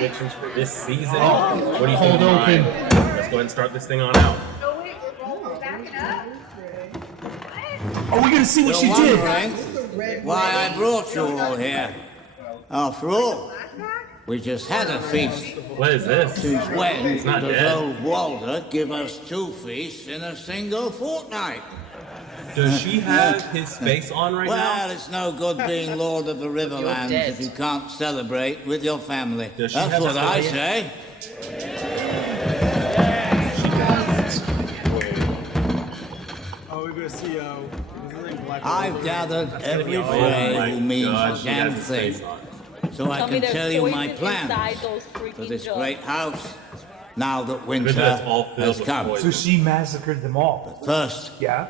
predictions for this season. What do you think? Hold open. Let's go ahead and start this thing on out. Are we gonna see what she did? Why I brought you all here. After all, we just had a feast. What is this? Since when It's not does dead. old Walter give us 2 feasts in a single fortnight? Does she have his face on right now? Well, it's no good being Lord of the Riverlands if you can't celebrate with your family. That's what I say. Oh, we're gonna see. I've gathered every fray who means a damn thing, so I can tell you my plans for this great house. Now that winter has come. So she massacred them all. But first, Yeah.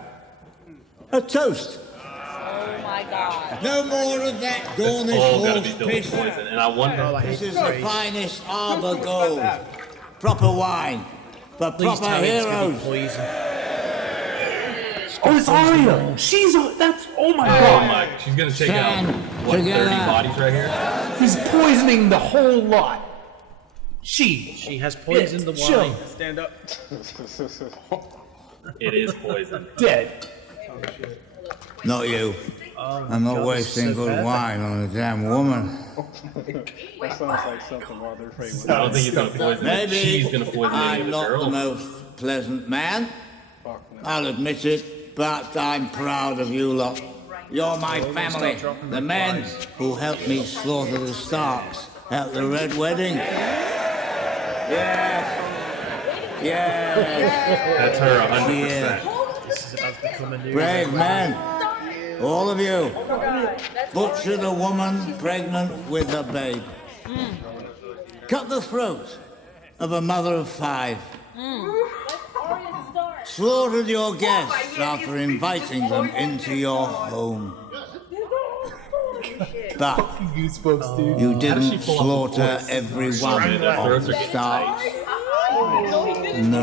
a toast. Oh my God. No more of that Gornish All gotta be horse filled with piss. poison, and I wonder. This is the finest arbor gold. Proper wine for proper heroes. Oh, it's Arya. That's. Oh my Oh God. my! She's gonna take out Stand what 30 together. bodies right here. He's poisoning the whole lot. She has poisoned the Chill. wine. Stand up. It is poison. Dead. Not you. I'm not wasting good wine on a damn woman. That sounds like something Walter Frey would I don't think he's gonna poison it. Maybe She's gonna poison any of I'm the not the girls. most pleasant man. I'll admit it, but I'm proud of you lot. You're my family, the men who helped me slaughter the Starks at the Red Wedding. Yes. Yes. That's her 100%. This is about to become a new. Brave men. All of you. Butchered a woman pregnant with a babe. Cut the throat of a mother of 5. Slaughtered your guests after inviting them into your home. But Goosebumps, dude. you didn't slaughter every one of the Starks. No.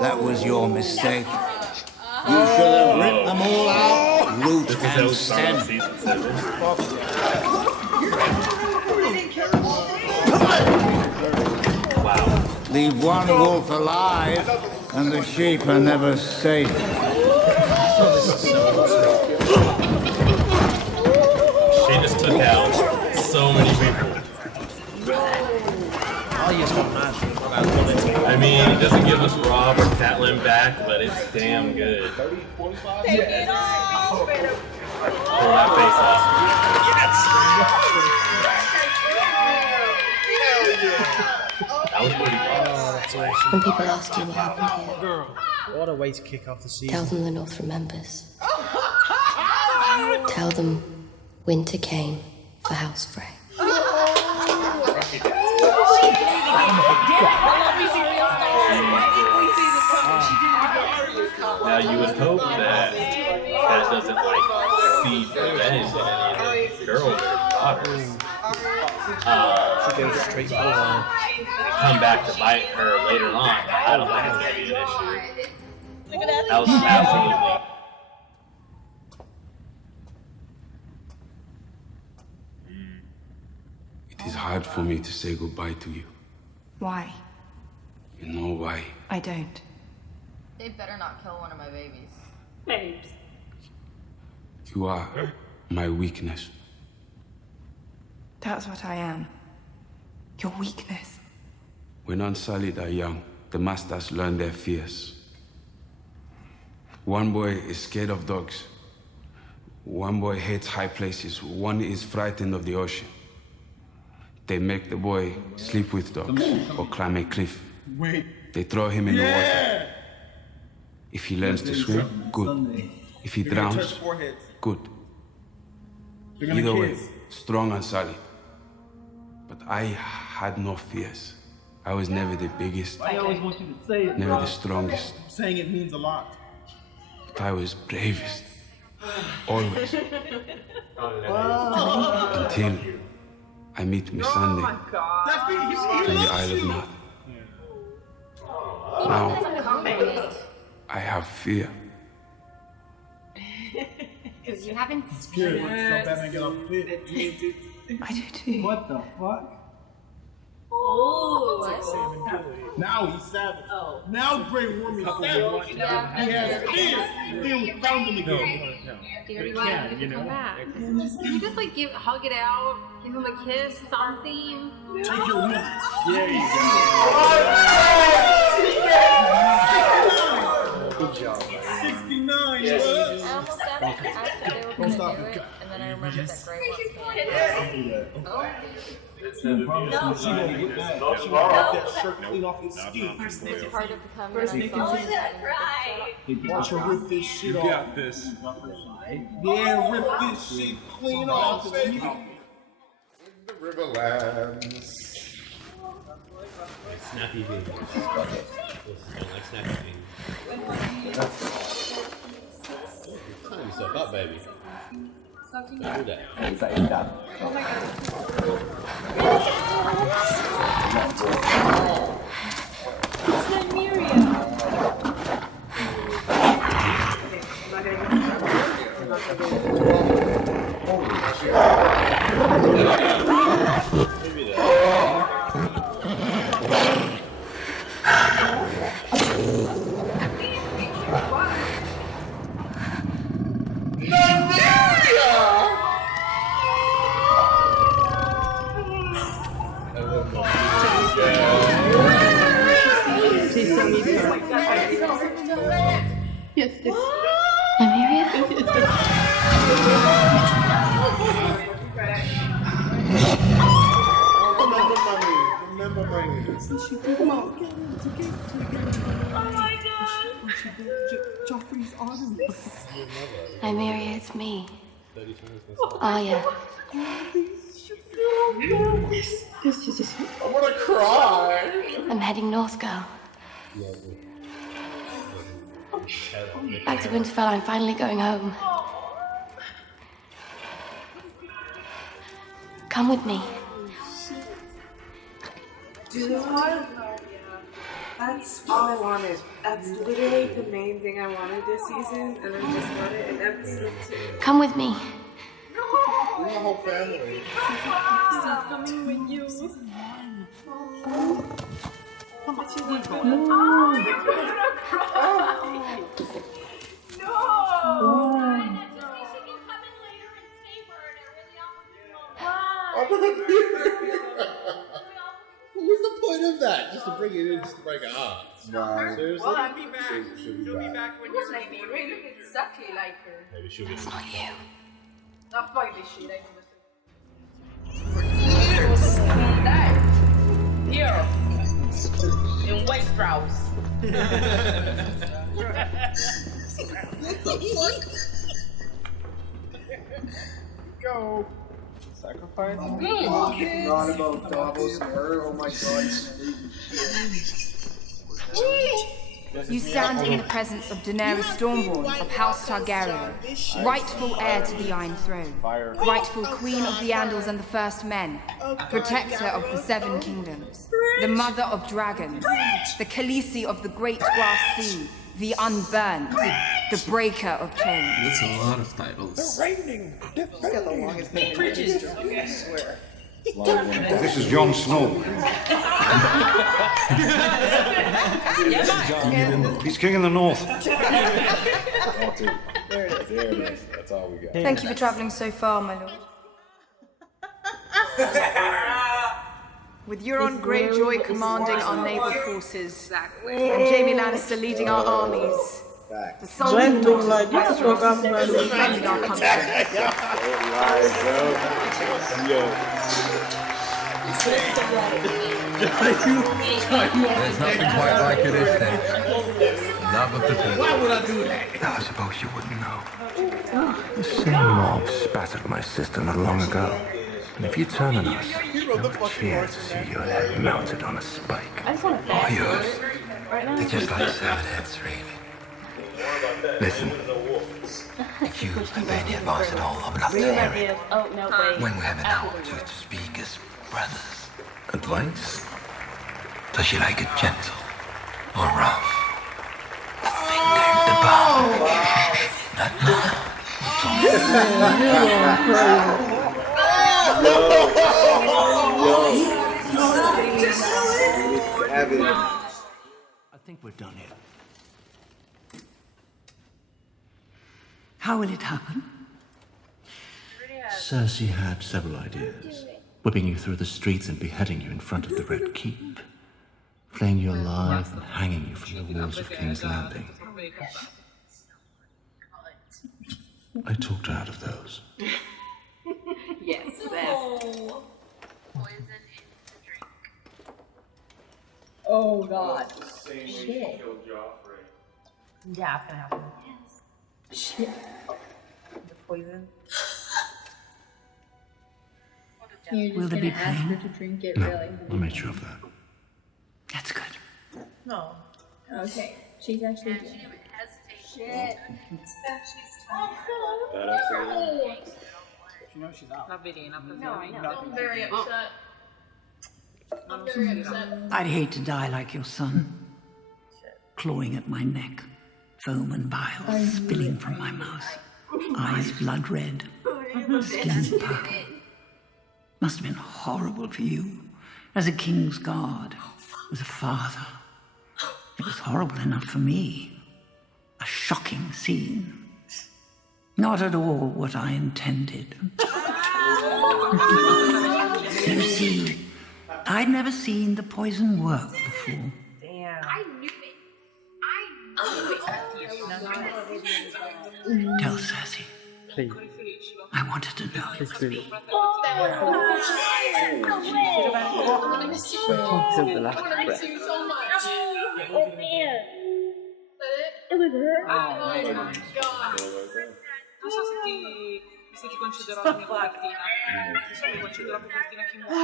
That was your mistake. You should have ripped them all out, root This is how and we started stem. season 7. Wow. Leave one wolf alive, and the sheep are never safe. She just took out so many people. Arya's got mad. I mean, it doesn't give us Rob or Catelyn back, but it's damn good. Take it off. Pull that face off. That was pretty good. When people ask you what happened here, What a way to kick off the season. tell them the North remembers. Tell them winter came for House Frey. Now you would hope that that doesn't like feed revenge in any of the girls or daughters. She goes straight for the wine. Come back to bite her later on. I don't think it's gonna be an issue. That was absolutely. It is hard for me to say goodbye to you. Why? You know why? I don't. They better not kill one of my babies. Babes. You are my weakness. That's what I am. Your weakness. When Unsullied are young, the masters learn their fears. One boy is scared of dogs. One boy hates high places. One is frightened of the ocean. They make the boy sleep with dogs or climb a cliff. They throw him in the water. If he learns to swim, good. If he drowns, good. Either way, strong and solid. But I had no fears. I was never the biggest, I always want you to say it. never the strongest. Saying it means a lot. But I was bravest. Always. Until I meet Miss Sunday from the Isle of Knot. Now, I have fear. Because you haven't Good. So Batman get off the pit. I do too. What the fuck? Now he's savage. Now Grey Worm is savage. He has fear. Fear found him again. Can you just like hug it out, give him a kiss, something? Take your win. There you go. Good job. 69. I almost asked if they were going to do it, and then I remembered that Grey Worm's She gonna whip that shirt clean off his skin. It's part of becoming an Watch her rip this shit off. You got this. Yeah, rip this shit clean off, baby. In the Riverlands. Snappy baby. Like snappy baby. Time yourself up, baby. Don't do that. Oh my god. It's not Miriam. Yes, Nymeria? Remember money. Nymeria, it's me. Arya. I wanna cry. I'm heading north, girl. Back to Winterfell, I'm finally going home. Come with me. Do you know what? That's all I wanted. That's literally the main thing I wanted this season, and I just got it in episode 2. Come with me. Bring the whole family. Stop coming with you. How much you want? No! You're gonna cry! No! What's the point of that? Just to bring it in, just to break a heart. No. Seriously? Well, I'll be back. She'll be back when you're ready. You really look exactly like her. Maybe she'll get It's not you. Not fight this shit, I know. Here. In Westeros. What the fuck? Go. Sacrifice? I forgot about Davos and her. Oh my god. You stand in the presence of Daenerys Stormborn of House Targaryen, rightful heir to the Iron Throne, rightful Queen of the Andals and the First Men, protector of the Seven Kingdoms, the Mother of Dragons, the Khaleesi of the Great Grass Sea, the Unburnt, the Breaker of Chains. That's a lot of titles. He's got the longest name. He preaches. Okay, I swear. This is Jon Snow. He's king in the north. There it is. That's all we got. Thank you for travelling so far, my lord. With Euron Greyjoy commanding our naval forces, and Jaime Lannister leading our armies, the sons and daughters of Westeros defending our country. There's nothing quite like it, is there? Love of the people. Why would I do that? I suppose you wouldn't know. The same mob spattered my sister not long ago. And if you turn on us, they'll cheer to see your head mounted on a spike. Or yours. They're just like severed heads, really. Listen, if you have any advice at all, I would love to hear it. When we have an hour or two to speak as brothers. Advice? Does she like it gentle or rough? The finger, the bone. Not now. I think we're done here. How will it happen? Cersei had several ideas. Whipping you through the streets and beheading you in front of the Red Keep. Flaying you alive and hanging you from the walls of King's Landing. I talked her out of those. Yes, Oh. Oh god. Shit. Shit. Yeah, it's gonna happen. Shit. The poison. You're just Will there gonna be ask her pain? to drink it, No, really? I made sure of that. That's good. No. Okay. She's actually doing it. Shit. You know she's out. Not very, not No, I know. I'm very upset. I'm very upset. I'd hate to die like your son, clawing at my neck, foam and bile spilling from my mouth, eyes blood red, skin purple. Must have been horrible for you, as a king's guard, as a father. It was horrible enough for me. A shocking scene. Not at all what I intended. You see, I'd never seen the poison work before. Damn. I knew it. Tell Cersei. Please. I wanted to know. Please do it. I'm gonna miss you. Until the last I'm gonna miss breath. you so much. Oh man. It was her. Oh my God. Non so se ti concederò la mia copertina. Se mi concederò la copertina chi muore.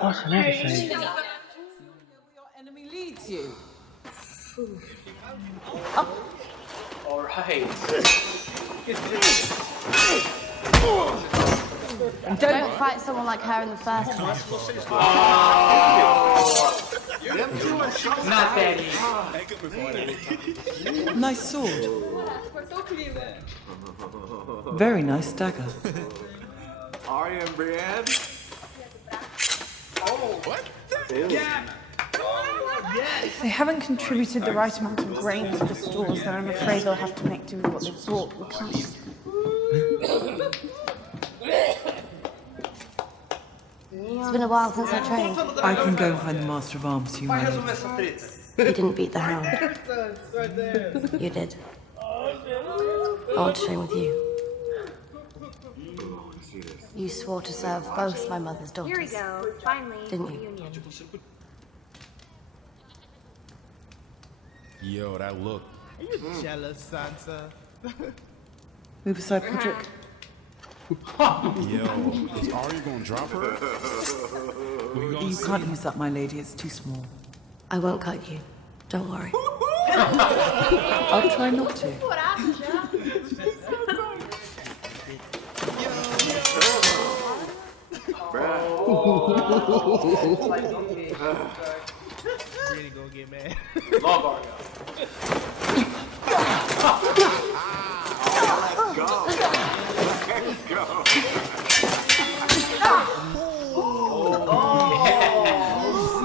What an episode. Your enemy leads you. Alright. Don't fight someone like her in the first place. Not that easy. Nice sword. Very nice dagger. Arya and Brienne? Oh, what? Yeah. If they haven't contributed the right amount of grain to the stores, then I'm afraid they'll have to make do with what they've brought. It's been a while since I trained. I can go and find the Master of Arms you made. You didn't beat the hound. You did. I want to train with you. You swore to serve both my mother's daughters. Here we go. Finally, Didn't you? reunion. Yo, that look. Are you jealous, Sansa? Move aside, Podrick. Yo, is Arya gonna drop her? You can't use that, my lady. It's too small. I won't cut you. Don't worry. I'll try not to. Really gonna get mad. Love Arya. Let's go.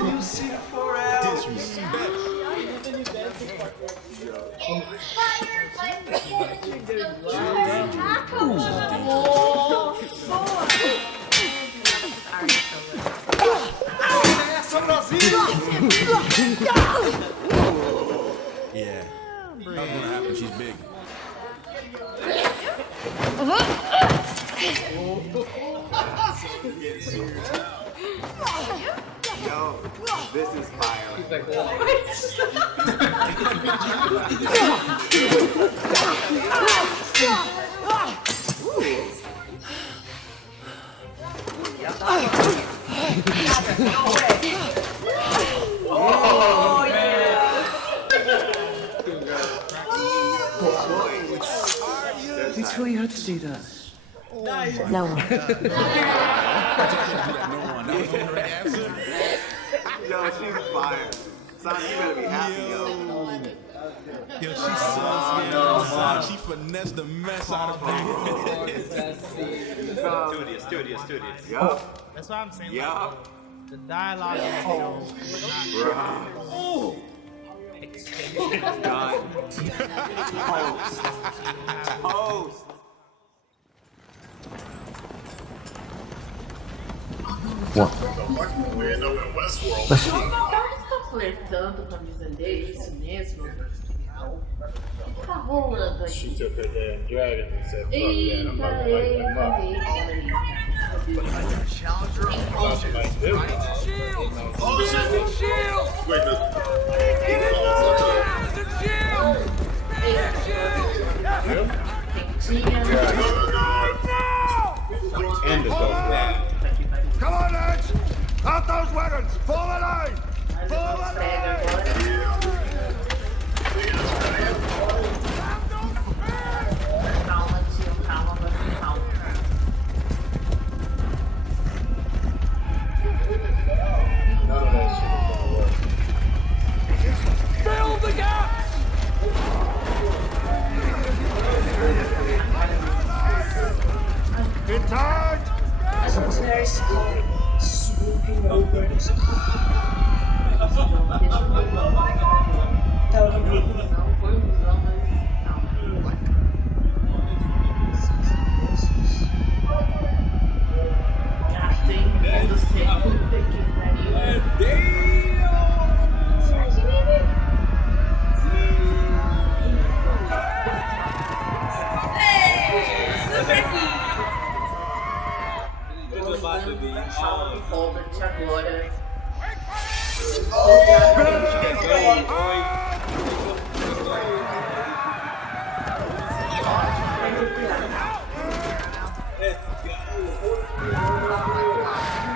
You see the forever. Disrespect. Yeah. That's gonna happen. She's big. Yo, this is fire. Oh, yeah. Who taught you how to do that? No one. Yo, she's fire. Son, you better be happy, yo. Yo, she says, she finessed the mess out of me. Studious. Yup. That's what I'm saying. Yup. The dialogue is Done. Toast. What? Listen. Tá flertando com a mesa dele, isso mesmo? O que tá rolando aqui? She took her damn dragon and said, fuck that, Eita, I'm about to light them up. Oh shit! Shield! Wait, Get in and the dog. Come on, lads! Out those wagons! Fall in line! Fall in line! Calma, tio, calma, calma. None of that shit is gonna work. Fill the gaps! Get tight! Very slowly, swooping over. Agora.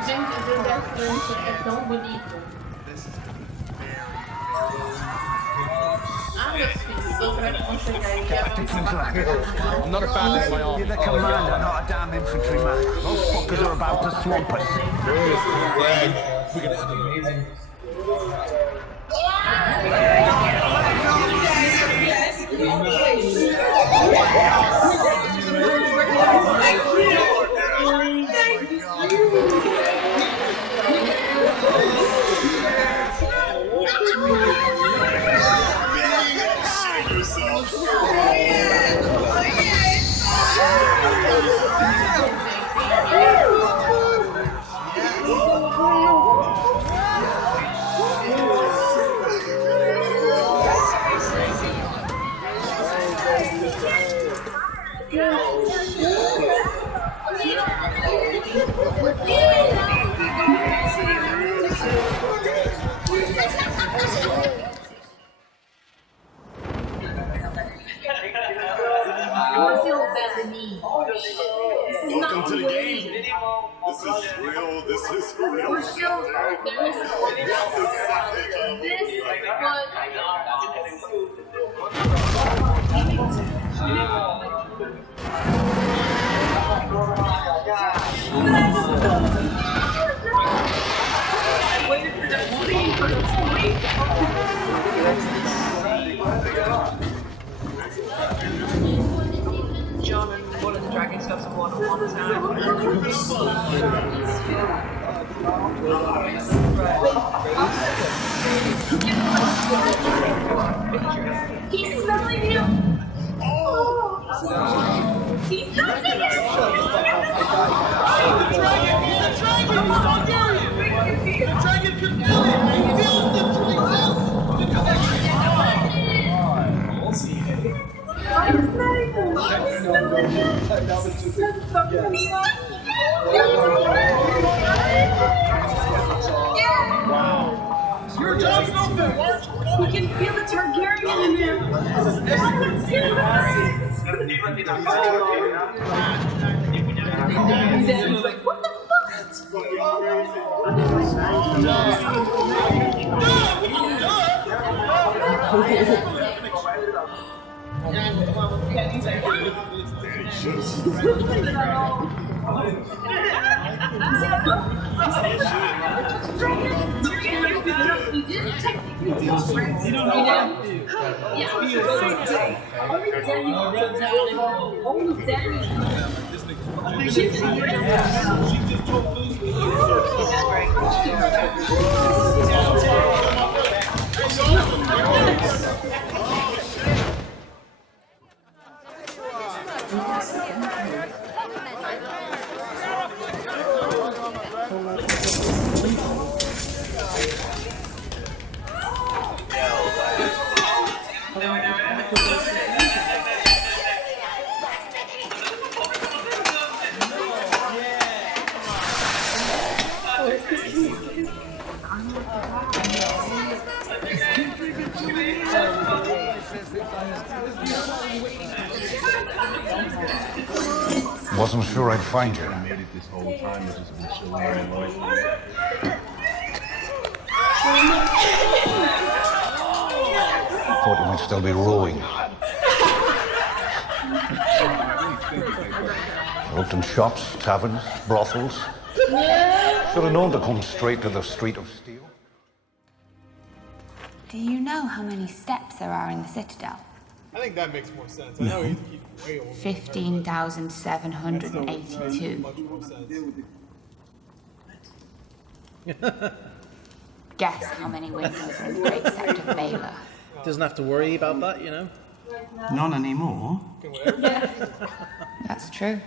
Gente, esse exército é tão bonito. Ah, meus filhos, eu I'm not a fan of my arm. You're the commander, not a damn infantryman. Those fuckers are about to swamp us. We're gonna have amazing. Welcome to the game. This is real. This is real. We're still This is John and one of the dragons have some one-on-one time. He's smelling him. Oh, he's smelling him. The dragon! He's a dragon! He's Bulgarian! The dragon can feel it! He feels the Wow. You're Jon Snow, aren't you? He can feel the Targaryen in him. He's like, what the fuck? That's fucking crazy. Wasn't sure I'd find you. Made it this whole time. It's just been chilling in the light. Thought you might still be rowing. Looked in shops, taverns, brothels. Should have known to come straight to the street of steel. Do you know how many steps there are in the Citadel? I think that makes more sense. I know he's keeping way over. 15,782. Much more sense. Guess how many windows are in the Great Sept of Baylor. Doesn't have to worry about that, you know. None anymore. That's true.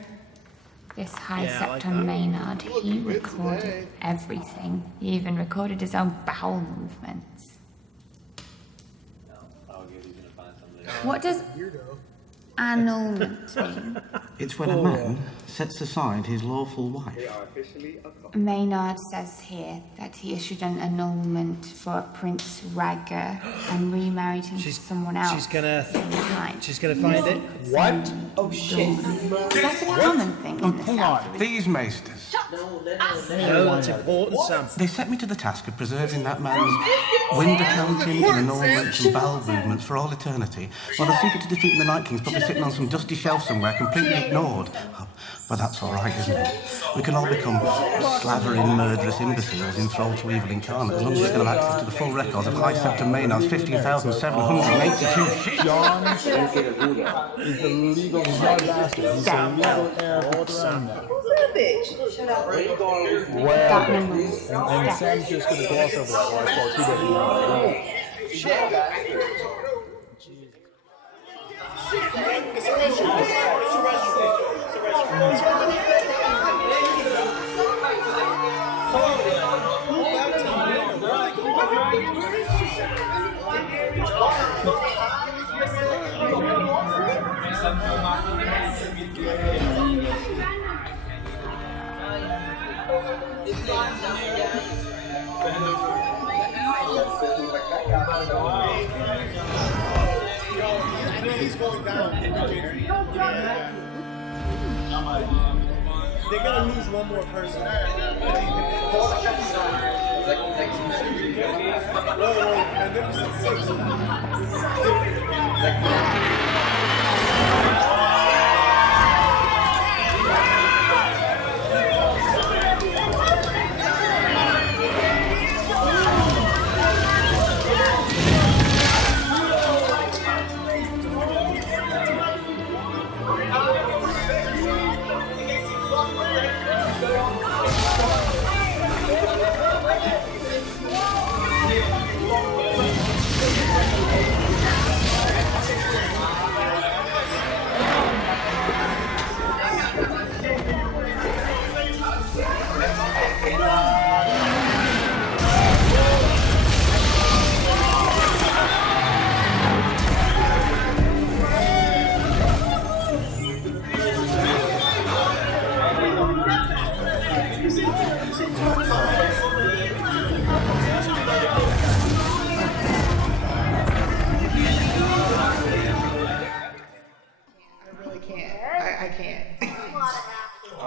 This High Yeah, I like Septon that. Maynard, he recorded everything. He even recorded his own bowel movements. What does annulment mean? It's when a man sets aside his lawful wife. Maynard says here that he issued an annulment for Prince Ragger and remarried him to someone else. She's gonna find it. What? Oh shit! Is that a common thing in the South? These maesters. No, that's important, Sam. They set me to the task of preserving that man's wind accounting and annulments and bowel movements for all eternity, while the secret to defeating the Night King's probably sitting on some dusty shelf somewhere, completely ignored. But that's all right, isn't it? We can all become slavering, murderous imbeciles enthralled to evil incarnate, as long as we can have access to the full records of High Septon Maynard's 15,782 shit. John is the legal bastard. He's the legal heir of the throne now. Who's that bitch? Shut up. Well, and Sam's just gonna gloss over that last part. He doesn't know. It's a restroom. It's a restroom. He's going down. They're gonna lose one more person. No, Magnificent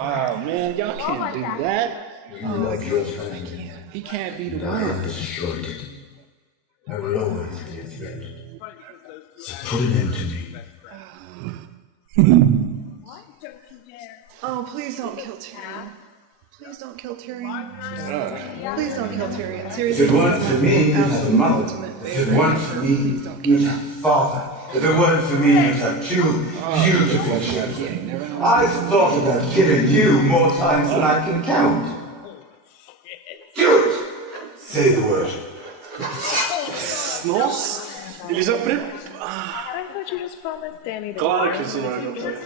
Oh man, y'all can't do that. He can't be the I have one. destroyed it. I will always be a threat. So put an end to me. Oh, please don't kill Tyrion. Please don't kill Tyrion. Please don't kill Tyrion. If Seriously. it weren't for me, you'd have a mother. If it weren't for me, you'd have a father. If it weren't for me, you'd have two beautiful children. I've thought about killing you more times than I can count. Do it! Say the word. Nossa, eles aprendem. I thought you just promised Danny to Claro que sim, não é.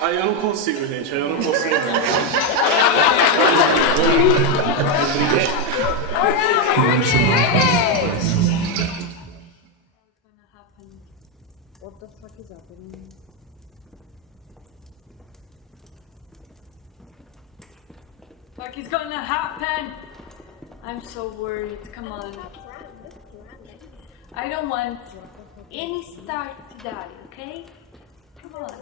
Aí eu não consigo, gente. Aí eu não consigo. What the fuck is happening? What is gonna happen? I'm so worried. Come on. I don't want any Stark to die, okay? Come on.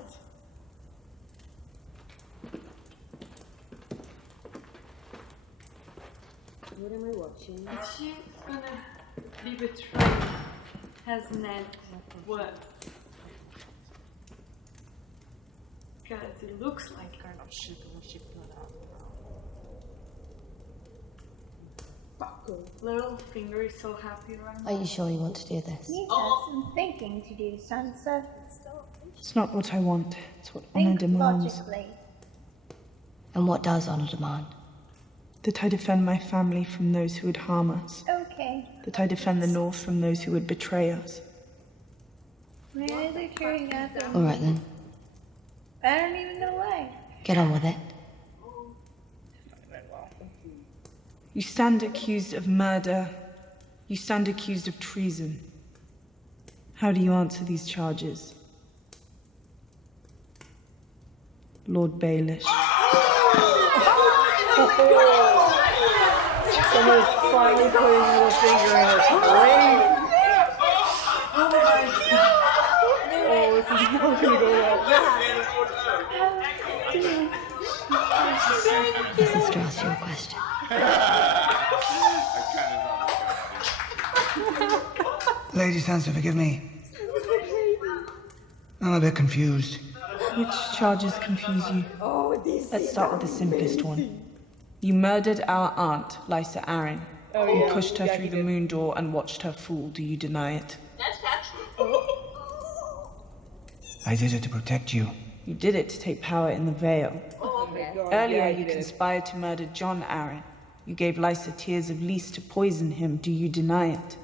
What am I watching? If she's gonna be betrayed, has Ned what? Because it looks like her. Littlefinger is so happy right now. Are you sure you want to do this? You have some thinking to do, Sansa. It's not what I want, it's what honor demands. Logically. And what does honor demand? That I defend my family from those who would harm us. Okay. That I defend the North from those who would betray us. Really carrying nothing. All right then, I don't even know why. get on with it. You stand accused of murder. You stand accused of treason. How do you answer these charges? Lord Baelish. Someone's finally putting Littlefinger in his grave. Oh my god. Oh, this is not gonna go well. My sister asked you a question. Lady Sansa, forgive me. I'm a bit confused. Which charges confuse you? Let's start with the simplest one. You murdered our aunt, Lysa Arryn. You pushed her through the moon door and watched her fall. Do you deny it? I did it to protect you. You did it to take power in the Vale. Earlier, you conspired to murder John Arryn. You gave Lysa tears of Lys to poison him. Do you deny it?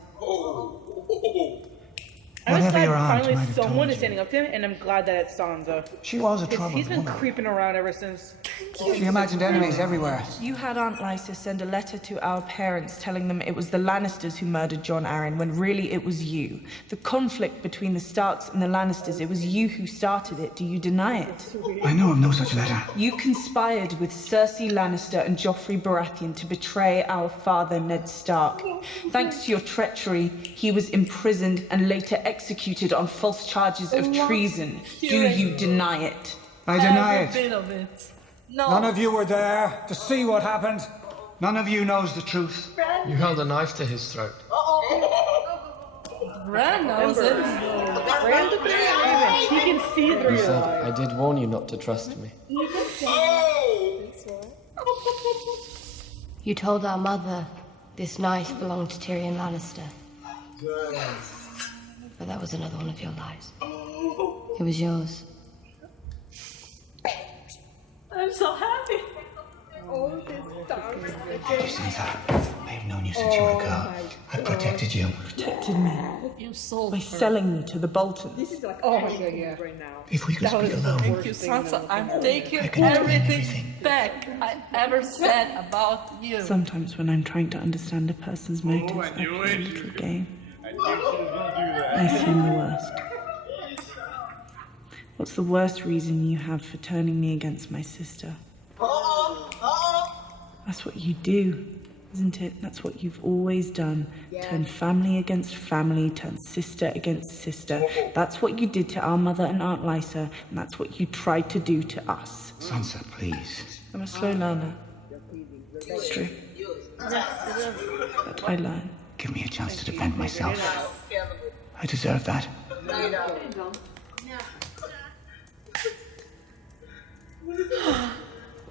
I'm just glad your aunt might finally have someone told is you. standing up to him, and I'm glad that it's Sansa. She was a 'Cause troubled he's been woman. creeping around ever since. She imagined enemies everywhere. You had Aunt Lysa send a letter to our parents telling them it was the Lannisters who murdered John Arryn, when really it was you. The conflict between the Starks and the Lannisters, it was you who started it. Do you deny it? I know of no such letter. You conspired with Cersei Lannister and Joffrey Baratheon to betray our father, Ned Stark. Thanks to your treachery, he was imprisoned and later executed on false charges of treason. Do you deny it? I deny it. Bit of it. No. None of you were there to see what happened. None of you knows the truth. You held a knife to his throat. Bran knows it. Bran the Raven. He can see through You your said, eyes. I did warn you not to trust me. You told our mother this knife belonged to Tyrion Lannister. But that was another one of your lies. It was yours. I'm so happy. All this stuff. Sansa, I've known you since you were a girl. I've protected you. Protected me You sold by her. selling me to the Boltons. This is like Oh my god, yeah. right now. If we could That was speak the alone. Thank you, worst thing Sansa. that I'm taking I can explain everything back I ever said about you. Sometimes when I'm trying to understand a person's motives, I play a little game. I assume the worst. What's the worst reason you have for turning me against my sister? That's what you do, isn't it? That's what you've always done. Turn family against family, turn sister against sister. That's what you did to our mother and Aunt Lysa, and that's what you tried to do to us. Sansa, please. I'm a slow learner. It's true. But I learn. Give me a chance to defend myself. I deserve that.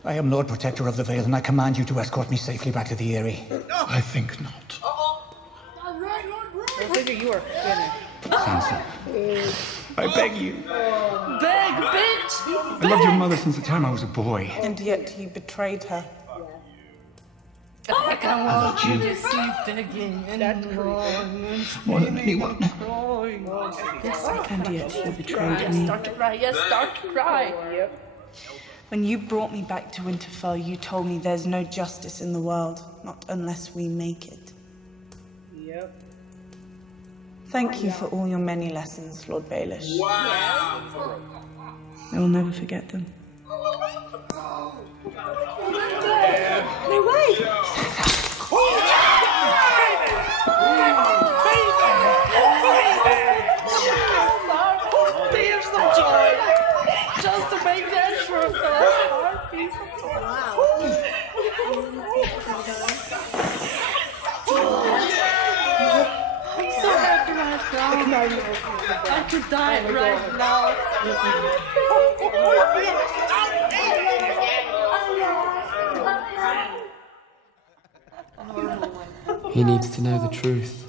I am Lord Protector of the Vale, and I command you to escort me safely back to the Eyrie. I think not. I figure you are finished. Sansa, I beg you. Beg, bitch! I loved your mother since the time I was a boy. And yet he betrayed her. I want you to sleep again. More than anyone. And yet he betrayed me. Start to cry. Yes, start to cry. Yep. When you brought me back to Winterfell, you told me there's no justice in the world, not unless we make it. Yep. Thank you for all your many lessons, Lord Baelish. Wow. I will never forget them. No way! Tears of joy! Just to make that sure of I'm so happy right now. I could die right now. He needs to know the truth.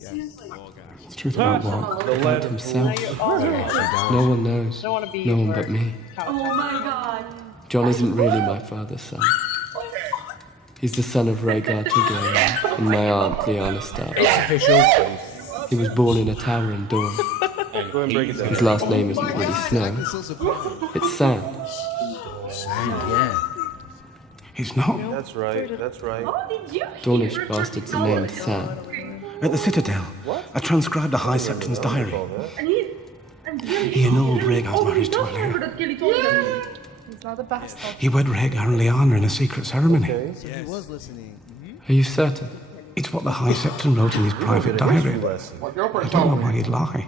The truth about what? About himself. No one knows. No one but me. Oh my god. Jon isn't really my father's son. He's the son of Rhaegar Targaryen and my aunt, Lyanna Stark. He was born in a tower in Dorne. His last name isn't really Snow. It's Sand. Yeah. He's not. That's right, that's right. Dornish bastards are named Sand. At the Citadel, I transcribed the High Septon's diary. He annulled Rhaegar's marriage to Alyra. He's not a bastard. He wed Rhaegar and Lyanna in a secret ceremony. So he was listening. Are you certain? It's what the High Septon wrote in his private diary. I don't know why he'd lie.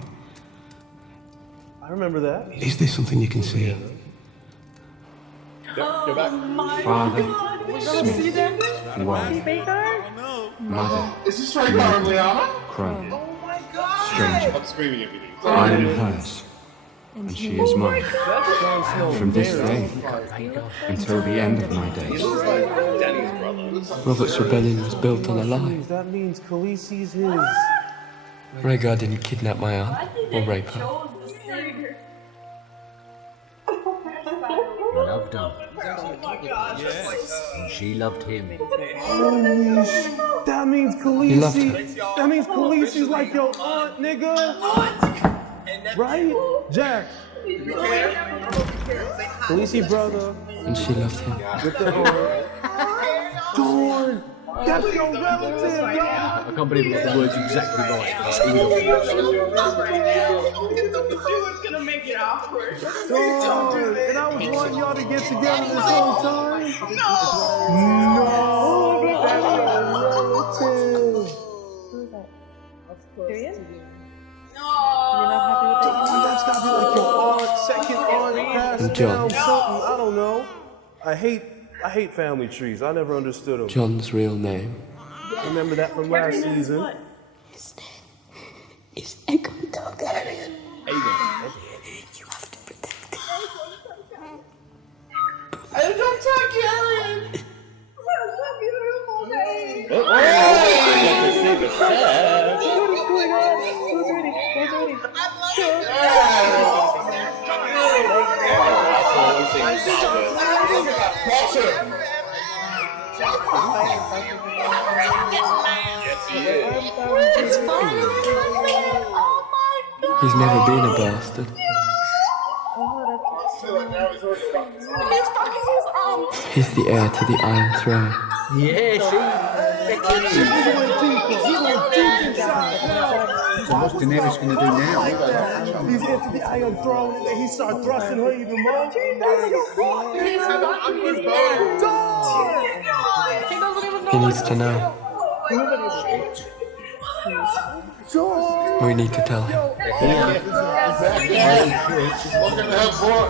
I remember that. Is this something you can see? Go back. Father, Smith, wife, mother, Is this Rhaegar and Lyanna? crone, Oh my stranger. I'm screaming at you. I am hers, and she is mine. From this day until the end of my days. Robert's rebellion was built on a lie. That means Khaleesi's his. Rhaegar didn't kidnap my aunt or rape her. He loved her. And she loved him. Holy that means He loved Khaleesi. her. That means Khaleesi's like your aunt, nigga. Right? Jack. Khaleesi brother. And she loved him. With the Dorne. That's your relative, dog. I can't believe I got the words exactly right. Gonna make it awkward. Dorne. And I was wanting y'all to get together this whole time. No, that's your relative. That's gotta be like your aunt, second aunt, passed down something. I don't know. I hate family trees. I never understood them. Jon's real name. Remember that from last season? His name is Aegon Targaryen. Aegon. You have to protect him. Aegon Targaryen! It's fine. Oh my god. He's never been a bastard. He's fucking his aunt. He's the heir to the Iron Throne. Yeah, So what's Daenerys gonna do now? He's into the Iron Throne and then he started thrusting her even more. He's fucking his aunt. He doesn't even know. He needs to know. We need to tell him. Welcome to have more.